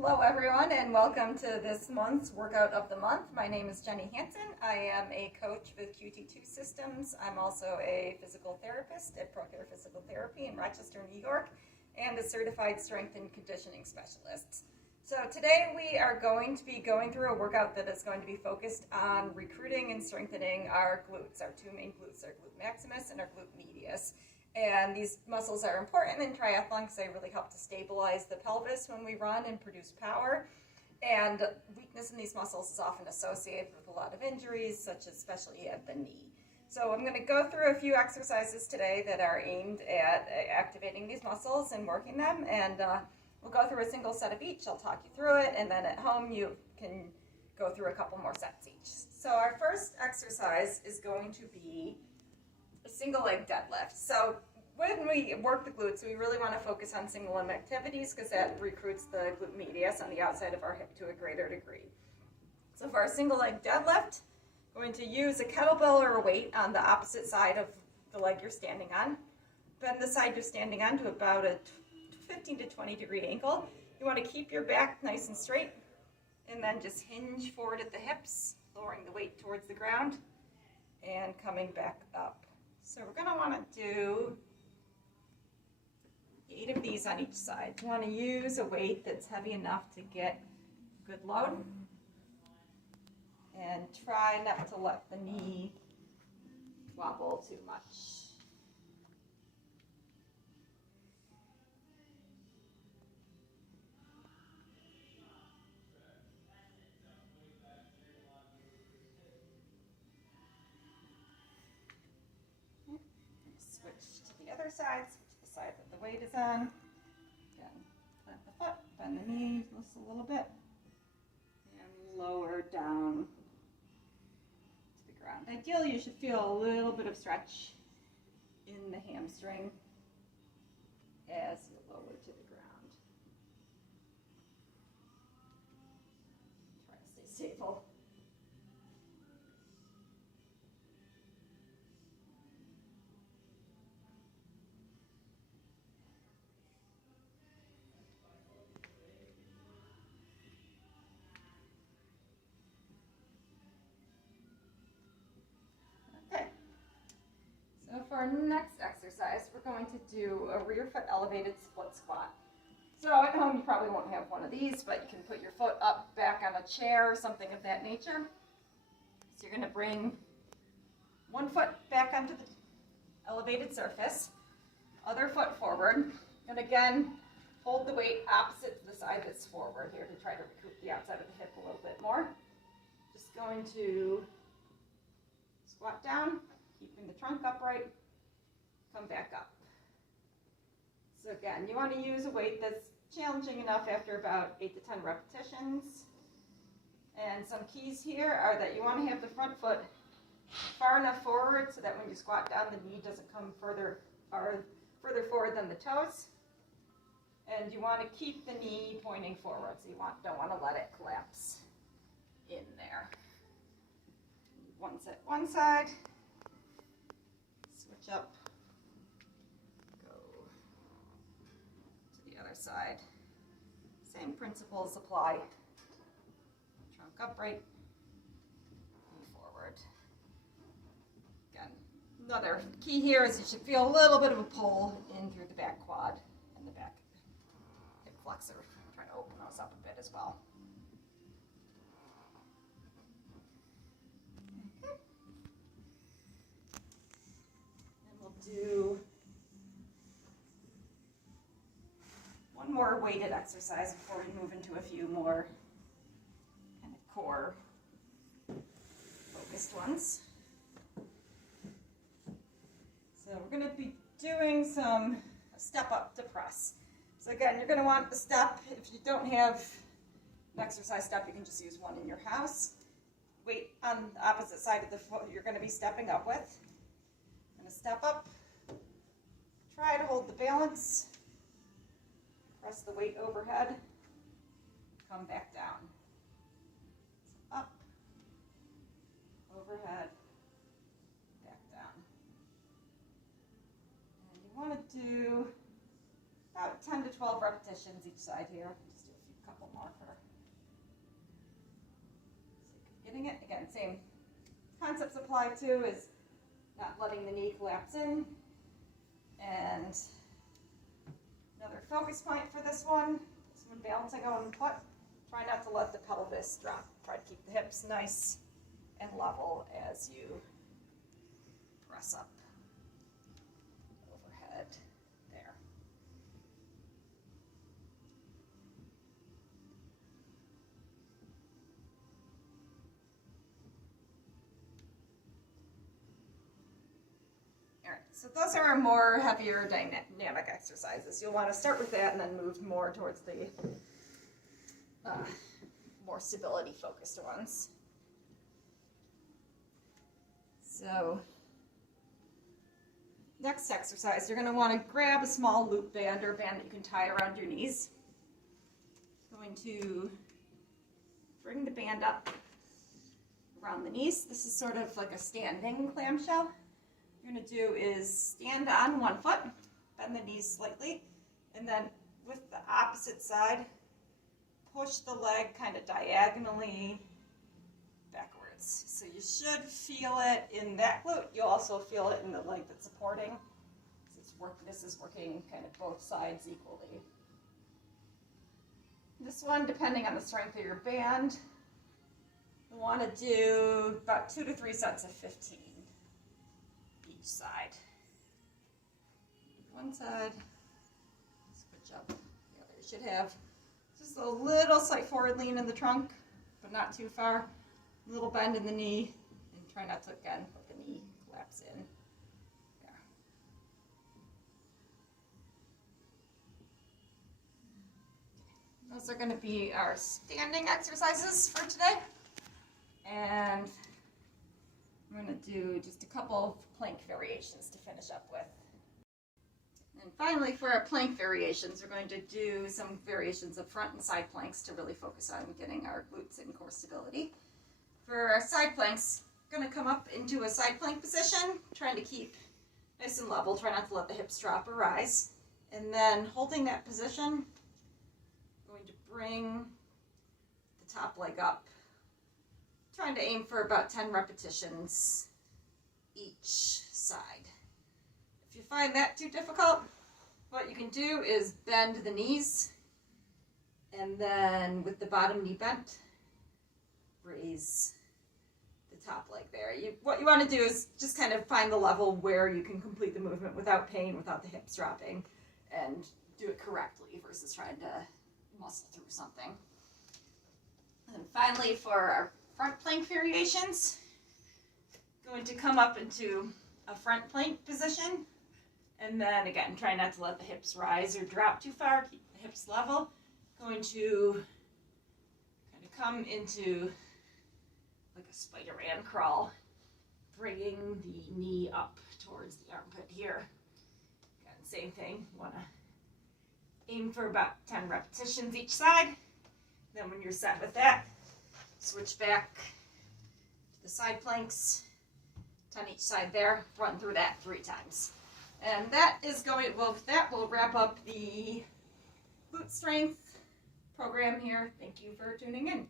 Hello everyone and welcome to this month's Workout of the Month. My name is Jennie Hansen. I am a coach with QT2 Systems. I'm also a physical therapist at ProCare Physical Therapy in Rochester, New York, and a certified strength and conditioning specialist. So today we are going to be going through a workout that is going to be focused on recruiting and strengthening our glutes, our two main glutes, our glute maximus and our glute medius. And these muscles are important in triathlon because they really help to stabilize the pelvis when we run and produce power. And weakness in these muscles is often associated with a lot of injuries, such as especially at the knee. So I'm going to go through a few exercises today that are aimed at activating these muscles and working them. And we'll go through a single set of each. I'll talk you through it. And then at home you can go through a couple more sets each. So our first exercise is going to be a single leg deadlift. So when we work the glutes, we really want to focus on single limb activities because that recruits the glute medius on the outside of our hip to a greater degree. So for our single leg deadlift, we're going to use a kettlebell or a weight on the opposite side of the leg you're standing on. Bend the side you're standing on to about a 15 to 20 degree angle. You want to keep your back nice and straight and then just hinge forward at the hips, lowering the weight towards the ground and coming back up. So we're going to want to do 8 of these on each side. You want to use a weight that's heavy enough to get good load. And try not to let the knee wobble too much. Switch to the other side, switch to the side that the weight is on. Again, plant the foot, bend the knee just a little bit, and lower down to the ground. Ideally, you should feel a little bit of stretch in the hamstring as you lower to the ground. Try to stay stable. So for our next exercise, we're going to do a rear foot elevated split squat. So at home you probably won't have one of these, but you can put your foot up back on a chair or something of that nature. So you're going to bring one foot back onto the elevated surface, other foot forward, and again hold the weight opposite to the side that's forward here to try to recruit the outside of the hip a little bit more. Just going to squat down, keeping the trunk upright, come back up. So again, you want to use a weight that's challenging enough after about 8 to 10 repetitions. And some keys here are that you want to have the front foot far enough forward so that when you squat down, the knee doesn't come further forward than the toes. And you want to keep the knee pointing forward, so you don't want to let it collapse in there. One set one side. Switch up, go to the other side. Same principles apply. Trunk upright, knee forward. Again, another key here is you should feel a little bit of a pull in through the back quad and the back hip flexor. Try to open those up a bit as well. Do one more weighted exercise before we move into a few more kind of core focused ones. So we're going to be doing some step up to press. So again, you're going to want the step. If you don't have an exercise step, you can just use one in your house. Weight on the opposite side of the foot you're going to be stepping up with. Going to step up. Try to hold the balance, press the weight overhead, come back down. So up, overhead, back down. And you want to do about 10 to 12 repetitions each side here. Just do a few couple more for getting it. Again, same concepts apply too, is not letting the knee collapse in. And another focus point for this one is when balancing on one foot, try not to let the pelvis drop. Try to keep the hips nice and level as you press up overhead there. All right, so those are our more heavier dynamic exercises. You'll want to start with that and then move more towards the more stability focused ones. So next exercise, you're going to want to grab a small loop band or a band that you can tie around your knees. Going to bring the band up around the knees. This is sort of like a standing clamshell. What you're going to do is stand on one foot, bend the knees slightly, and then with the opposite side, push the leg kind of diagonally backwards. So you should feel it in that glute. You'll also feel it in the leg that's supporting. This is working kind of both sides equally. This one, depending on the strength of your band, you want to do about 2 to 3 sets of 15 each side. One side, switch up the other. You should have just a little slight forward lean in the trunk, but not too far. A little bend in the knee, and try not to, again, let the knee collapse in. There. Those are going to be our standing exercises for today. And I'm going to do just a couple of plank variations to finish up with. And finally, for our plank variations, we're going to do some variations of front and side planks to really focus on getting our glutes and core stability. For our side planks, we're going to come up into a side plank position, trying to keep nice and level, try not to let the hips drop or rise. And then holding that position, I'm going to bring the top leg up, trying to aim for about 10 repetitions each side. If you find that too difficult, what you can do is bend the knees, and then with the bottom knee bent, raise the top leg there. What you want to do is just kind of find the level where you can complete the movement without pain, without the hips dropping, and do it correctly versus trying to muscle through something. And then finally, for our front plank variations, going to come up into a front plank position, and then again, try not to let the hips rise or drop too far, keep the hips level. Going to kind of come into like a Spider-Man crawl, bringing the knee up towards the armpit here. Again, same thing, want to aim for about 10 repetitions each side. Then when you're set with that, switch back to the side planks, 10 each side there, run through that 3 times. And that is that will wrap up the glute strength program here. Thank you for tuning in.